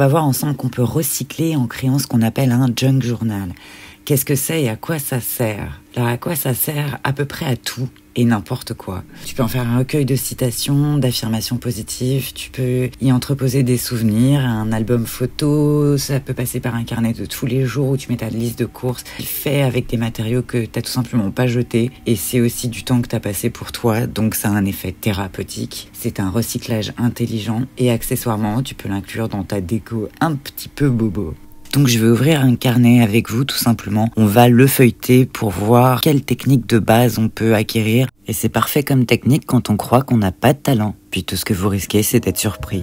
va voir ensemble qu'on peut recycler en créant ce qu'on appelle un junk journal. Qu'est-ce que c'est et à quoi ça sert? Alors à quoi ça sert? À peu près à tout et n'importe quoi. Tu peux en faire un recueil de citations, d'affirmations positives, tu peux y entreposer des souvenirs, un album photo, ça peut passer par un carnet de tous les jours où tu mets ta liste de courses, fait avec des matériaux que t'as tout simplement pas jetés, et c'est aussi du temps que t'as passé pour toi, donc ça a un effet thérapeutique. C'est un recyclage intelligent et accessoirement tu peux l'inclure dans ta déco un petit peu bobo. Donc je vais ouvrir un carnet avec vous tout simplement. On va le feuilleter pour voir quelle technique de base on peut acquérir. Et c'est parfait comme technique quand on croit qu'on n'a pas de talent. Puis tout ce que vous risquez, c'est d'être surpris.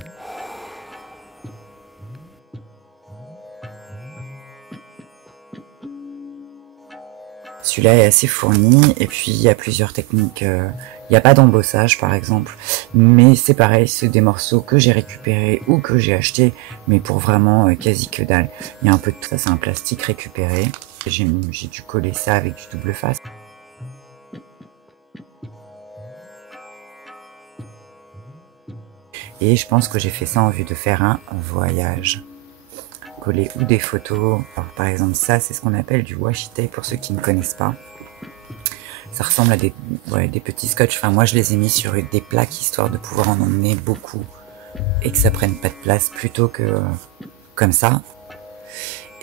Celui-là est assez fourni et puis il y a plusieurs techniques. Il n'y a pas d'embossage par exemple, mais c'est pareil, c'est des morceaux que j'ai récupérés ou que j'ai achetés, mais pour vraiment quasi que dalle. Il y a un peu de tout ça, c'est un plastique récupéré. J'ai dû coller ça avec du double face. Et je pense que j'ai fait ça en vue de faire un voyage. Coller ou des photos. Alors, par exemple ça, c'est ce qu'on appelle du washi tape pour ceux qui ne connaissent pas. Ça ressemble à des petits scotch. Enfin, moi, je les ai mis sur des plaques histoire de pouvoir en emmener beaucoup et que ça prenne pas de place plutôt que comme ça.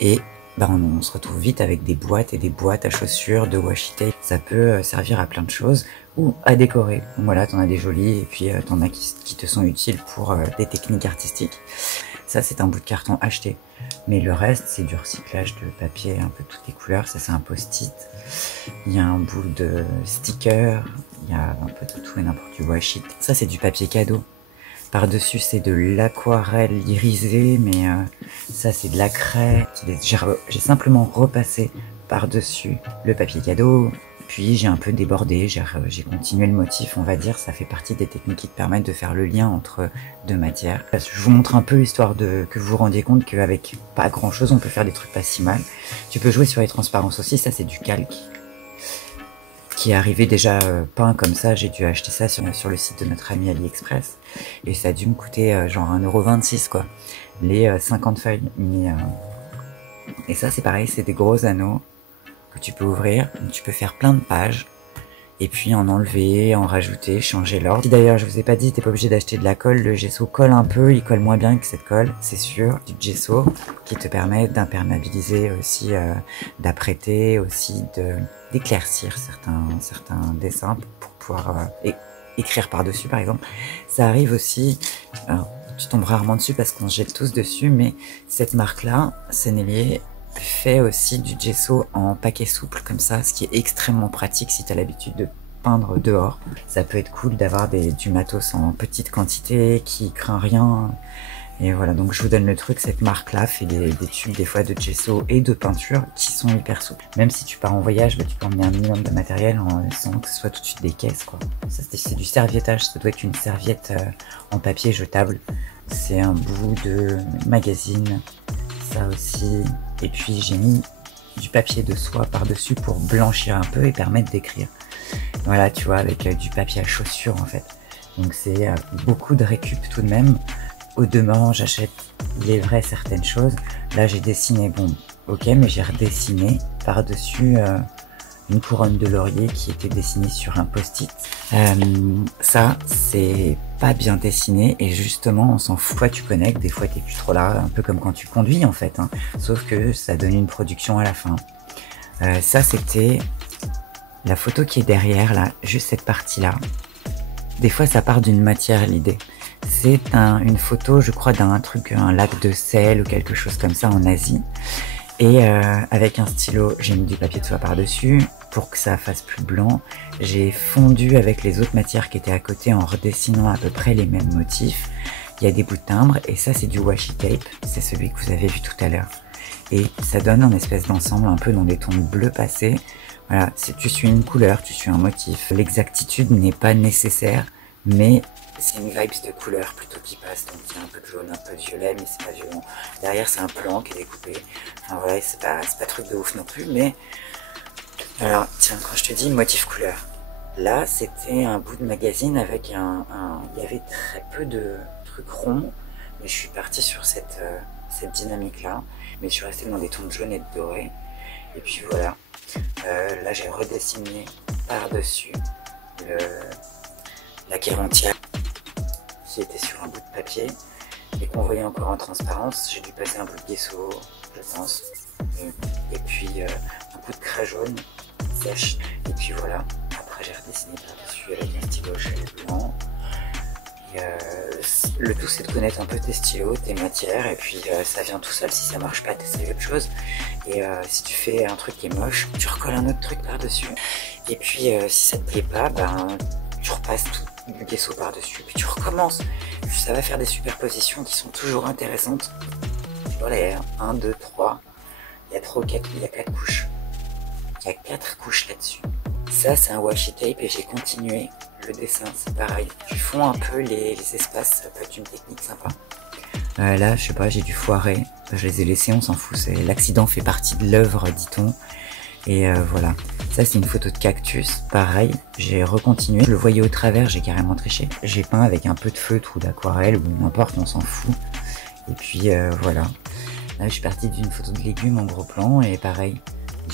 Et on se retrouve vite avec des boîtes et des boîtes à chaussures de washi tape. Ça peut servir à plein de choses ou à décorer. Donc voilà, t'en as des jolis et puis t'en as qui te sont utiles pour des techniques artistiques. Ça, c'est un bout de carton acheté. Mais le reste, c'est du recyclage de papier, un peu toutes les couleurs. Ça, c'est un post-it. Il y a un bout de sticker. Il y a un peu de tout et n'importe, du washi. Ça, c'est du papier cadeau. Par-dessus, c'est de l'aquarelle irisée, mais ça, c'est de la craie. J'ai simplement repassé par-dessus le papier cadeau. Puis j'ai un peu débordé, j'ai continué le motif, on va dire. Ça fait partie des techniques qui te permettent de faire le lien entre deux matières. Je vous montre un peu histoire que vous vous rendiez compte qu'avec pas grand chose, on peut faire des trucs pas si mal. Tu peux jouer sur les transparences aussi, ça c'est du calque qui est arrivé déjà peint comme ça. J'ai dû acheter ça sur le site de notre ami AliExpress et ça a dû me coûter genre 1,26 € quoi, les 50 feuilles. Et ça c'est pareil, c'est des gros anneaux que tu peux ouvrir, tu peux faire plein de pages et puis en enlever, en rajouter, changer l'ordre. Si d'ailleurs je vous ai pas dit, t'es pas obligé d'acheter de la colle, le gesso colle un peu, il colle moins bien que cette colle, c'est sûr. Du gesso qui te permet d'imperméabiliser aussi, d'apprêter aussi, d'éclaircir certains dessins pour pouvoir écrire par-dessus par exemple. Ça arrive aussi, alors, tu tombes rarement dessus parce qu'on se jette tous dessus, mais cette marque-là, Sennelier, fait aussi du gesso en paquet souple comme ça, ce qui est extrêmement pratique si tu as l'habitude de peindre dehors. Ça peut être cool d'avoir du matos en petite quantité qui craint rien. Et voilà, donc je vous donne le truc, cette marque-là fait des tubes des fois de gesso et de peinture qui sont hyper souples. Même si tu pars en voyage, tu peux emmener un minimum de matériel sans que ce soit tout de suite des caisses, quoi. Ça, c'est du serviettage, ça doit être une serviette en papier jetable. C'est un bout de magazine, ça aussi. Et puis j'ai mis du papier de soie par-dessus pour blanchir un peu et permettre d'écrire. Voilà, tu vois, avec du papier à chaussures en fait. Donc c'est beaucoup de récup tout de même. Au demeurant, j'achète, il est vrai, certaines choses. Là, j'ai dessiné, bon, ok, mais j'ai redessiné par-dessus une couronne de laurier qui était dessinée sur un post-it. Ça, c'est pas bien dessiné et justement, on s'en fout. Toi, tu connectes, des fois, t'es plus trop là, un peu comme quand tu conduis en fait. Hein. Sauf que ça donne une production à la fin. Ça, c'était la photo qui est derrière, là, juste cette partie-là. Des fois, ça part d'une matière, l'idée. C'est une photo, je crois, d'un truc, un lac de sel ou quelque chose comme ça en Asie. Et avec un stylo, j'ai mis du papier de soie par-dessus pour que ça fasse plus blanc. J'ai fondu avec les autres matières qui étaient à côté en redessinant à peu près les mêmes motifs. Il y a des bouts de timbre et ça, c'est du washi tape. C'est celui que vous avez vu tout à l'heure. Et ça donne un espèce d'ensemble un peu dans des tons bleu passés. Voilà, tu suis une couleur, tu suis un motif. L'exactitude n'est pas nécessaire, mais c'est une vibe de couleur plutôt qui passe. Donc il y a un peu de jaune, un peu de violet, mais c'est pas violent. Derrière, c'est un plan qui est découpé. Enfin voilà, c'est pas truc de ouf non plus, mais... Alors, tiens, quand je te dis motif couleur, là, c'était un bout de magazine avec il y avait très peu de trucs ronds, mais je suis parti sur cette cette dynamique-là, mais je suis restée dans des tons de jaune et de doré. Et puis voilà, là j'ai redessiné par-dessus la guérantière qui était sur un bout de papier et qu'on voyait encore en transparence. J'ai dû passer un bout de gesso, je pense, et puis un coup de craie jaune sèche, et puis voilà. Après j'ai redessiné par-dessus avec un stylo chez blanc. Le tout c'est de connaître un peu tes stylos, tes matières, et puis ça vient tout seul. Si ça marche pas, t'essayes autre chose, et si tu fais un truc qui est moche, tu recolles un autre truc par dessus, et puis si ça te plaît pas, ben tu repasses tout du gesso par dessus, puis tu recommences. Ça va faire des superpositions qui sont toujours intéressantes. Voilà, 1, 2, 3, il y a 4 couches, il y a 4 couches là-dessus. Ça c'est un washi tape et j'ai continué le dessin, c'est pareil, tu fonds un peu les espaces, ça peut être une technique sympa. Là, je sais pas, j'ai dû foirer, je les ai laissés, on s'en fout, l'accident fait partie de l'œuvre, dit-on. Et voilà, ça c'est une photo de cactus, pareil, j'ai recontinué, je le voyais au travers, j'ai carrément triché. J'ai peint avec un peu de feutre ou d'aquarelle, ou n'importe, on s'en fout. Et puis voilà, là je suis partie d'une photo de légumes en gros plan, et pareil,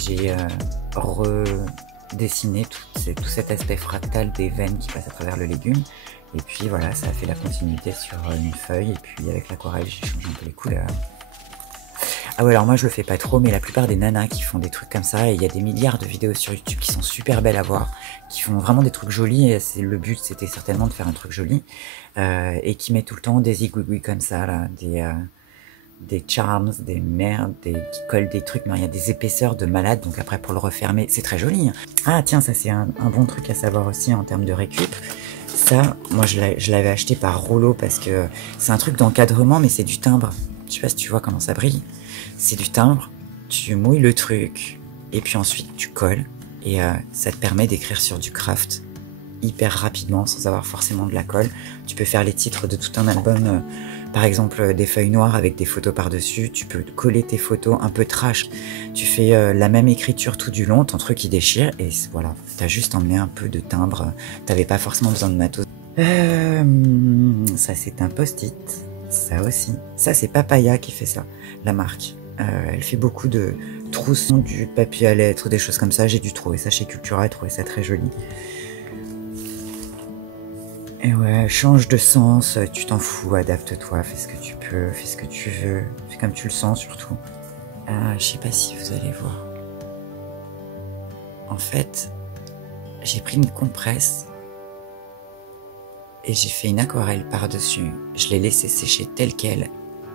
j'ai redessiné tout cet aspect fractal des veines qui passent à travers le légume. Et puis voilà, ça a fait la continuité sur une feuille, et puis avec l'aquarelle j'ai changé un peu les couleurs. Ah ouais, alors moi je le fais pas trop, mais la plupart des nanas qui font des trucs comme ça, et il y a des milliards de vidéos sur YouTube qui sont super belles à voir, qui font vraiment des trucs jolis, et le but c'était certainement de faire un truc joli, et qui mettent tout le temps des zigouigouis comme ça, là, des charms, des merdes, qui collent des trucs, mais il y a des épaisseurs de malade, donc après pour le refermer, c'est très joli. Hein. Ah tiens, ça c'est un bon truc à savoir aussi en termes de récup. Ça, moi je l'avais acheté par rouleau parce que c'est un truc d'encadrement, mais c'est du timbre. Je sais pas si tu vois comment ça brille. C'est du timbre, tu mouilles le truc, et puis ensuite tu colles, et ça te permet d'écrire sur du craft hyper rapidement, sans avoir forcément de la colle. Tu peux faire les titres de tout un album, par exemple des feuilles noires avec des photos par-dessus, tu peux coller tes photos un peu trash, tu fais la même écriture tout du long, ton truc il déchire, et voilà, t'as juste emmené un peu de timbre, t'avais pas forcément besoin de matos. Ça c'est un post-it, ça aussi. Ça c'est Papaya qui fait ça, la marque. Elle fait beaucoup de trousses, du papier à lettres, des choses comme ça. J'ai dû trouver ça chez Cultura et trouver ça très joli. Et ouais, change de sens, tu t'en fous, adapte-toi, fais ce que tu peux, fais ce que tu veux, fais comme tu le sens surtout. Je sais pas si vous allez voir. En fait, j'ai pris une compresse et j'ai fait une aquarelle par-dessus. Je l'ai laissé sécher telle quelle.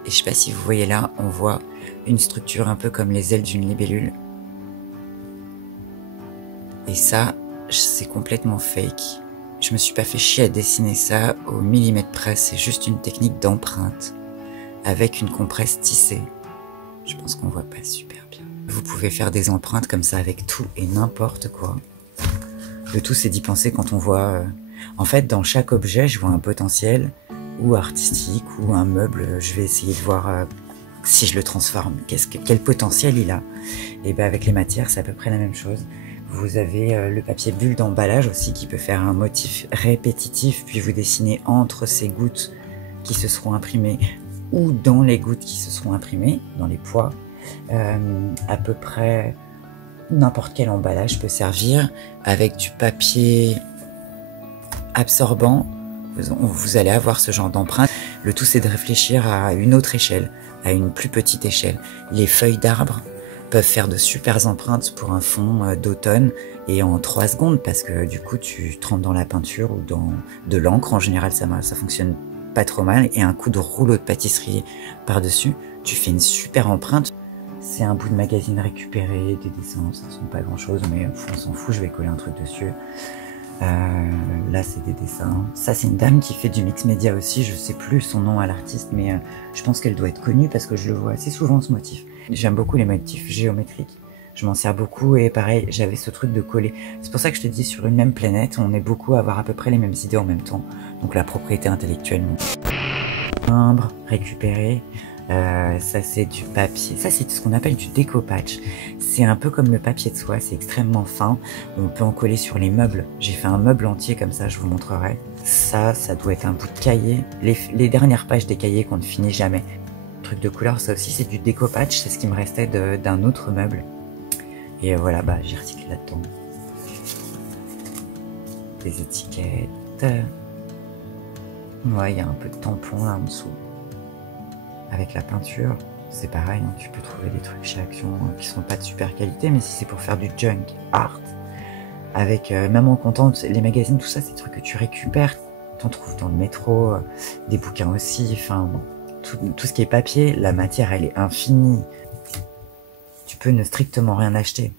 Et je sais pas si vous voyez là, on voit une structure un peu comme les ailes d'une libellule. Et ça, c'est complètement fake. Je me suis pas fait chier à dessiner ça au millimètre près, c'est juste une technique d'empreinte avec une compresse tissée. Je pense qu'on voit pas super bien. Vous pouvez faire des empreintes comme ça avec tout et n'importe quoi. Le tout c'est d'y penser quand on voit... En fait, dans chaque objet, je vois un potentiel ou artistique ou un meuble. Je vais essayer de voir si je le transforme, quel potentiel il a. Et ben avec les matières, c'est à peu près la même chose. Vous avez le papier bulle d'emballage aussi qui peut faire un motif répétitif, puis vous dessinez entre ces gouttes qui se seront imprimées ou dans les gouttes qui se seront imprimées, dans les poids. À peu près n'importe quel emballage peut servir avec du papier absorbant. Vous allez avoir ce genre d'empreinte. Le tout c'est de réfléchir à une autre échelle, à une plus petite échelle. Les feuilles d'arbre peuvent faire de super empreintes pour un fond d'automne et en 3 secondes parce que du coup tu trempes dans la peinture ou dans de l'encre. En général ça fonctionne pas trop mal, et un coup de rouleau de pâtisserie par dessus, tu fais une super empreinte. C'est un bout de magazine récupéré, des dessins, ça ne sont pas grand chose mais on s'en fout, je vais coller un truc dessus. Là c'est des dessins. Ça c'est une dame qui fait du mix média aussi, je sais plus son nom à l'artiste, mais je pense qu'elle doit être connue parce que je le vois assez souvent ce motif. J'aime beaucoup les motifs géométriques, je m'en sers beaucoup, et pareil j'avais ce truc de coller. C'est pour ça que je te dis, sur une même planète on est beaucoup à avoir à peu près les mêmes idées en même temps, donc la propriété intellectuelle. Timbre récupéré. Ça c'est du papier, ça c'est ce qu'on appelle du découpage. C'est un peu comme le papier de soie, c'est extrêmement fin, on peut en coller sur les meubles. J'ai fait un meuble entier comme ça, je vous montrerai. Ça doit être un bout de cahier, les dernières pages des cahiers qu'on ne finit jamais. Truc de couleur, ça aussi c'est du découpage, c'est ce qui me restait d'un autre meuble. Et voilà, bah j'ai recyclé là-dedans. Des étiquettes. Ouais, il y a un peu de tampon là en dessous. Avec la peinture, c'est pareil, hein, tu peux trouver des trucs chez Action qui sont pas de super qualité, mais si c'est pour faire du junk art, avec même en comptant les magazines, tout ça, c'est des trucs que tu récupères, t'en trouves dans le métro, des bouquins aussi, enfin, tout ce qui est papier, la matière, elle est infinie. Tu peux ne strictement rien acheter.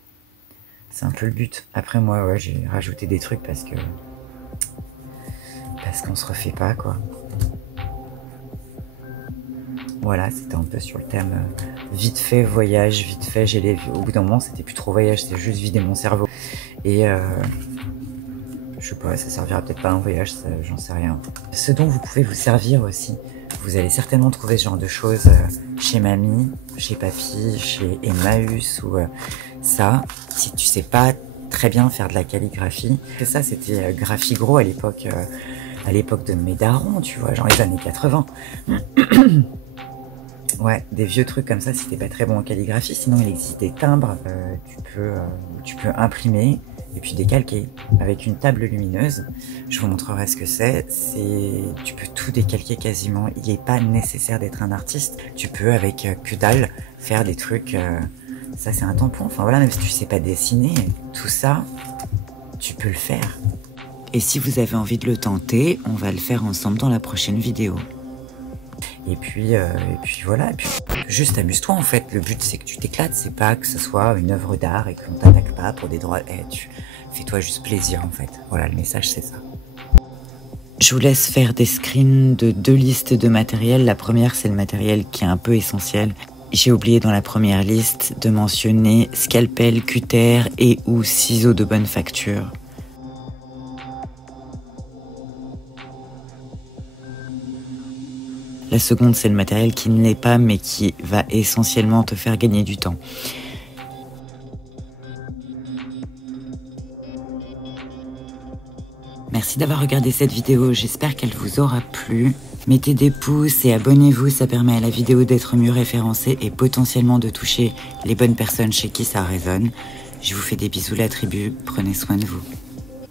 C'est un peu le but. Après, moi, ouais, j'ai rajouté des trucs parce qu'on se refait pas, quoi. Voilà, c'était un peu sur le thème vite fait, voyage, vite fait, au bout d'un moment, c'était plus trop voyage, c'était juste vider mon cerveau. Et je sais pas, ça servira peut-être pas à un voyage, j'en sais rien. Ce dont vous pouvez vous servir aussi, vous allez certainement trouver ce genre de choses chez mamie, chez papy, chez Emmaüs ou ça. Si tu sais pas très bien faire de la calligraphie, ça c'était Graphigro à l'époque de mes darons, tu vois, genre les années 80. Ouais, des vieux trucs comme ça si t'es pas très bon en calligraphie. Sinon il existe des timbres, tu peux imprimer et puis décalquer avec une table lumineuse. Je vous montrerai ce que c'est. Tu peux tout décalquer quasiment. Il n'est pas nécessaire d'être un artiste. Tu peux avec que dalle faire des trucs. Ça c'est un tampon. Enfin voilà, même si tu sais pas dessiner, tout ça, tu peux le faire. Et si vous avez envie de le tenter, on va le faire ensemble dans la prochaine vidéo. Et puis voilà, et puis juste amuse-toi en fait. Le but c'est que tu t'éclates, c'est pas que ce soit une œuvre d'art et qu'on t'attaque pas pour des droits. Fais-toi juste plaisir en fait. Voilà, le message c'est ça. Je vous laisse faire des screens de 2 listes de matériel. La première c'est le matériel qui est un peu essentiel. J'ai oublié dans la première liste de mentionner scalpel, cutter et ou ciseaux de bonne facture. La seconde, c'est le matériel qui ne l'est pas, mais qui va essentiellement te faire gagner du temps. Merci d'avoir regardé cette vidéo, j'espère qu'elle vous aura plu. Mettez des pouces et abonnez-vous, ça permet à la vidéo d'être mieux référencée et potentiellement de toucher les bonnes personnes chez qui ça résonne. Je vous fais des bisous la tribu, prenez soin de vous.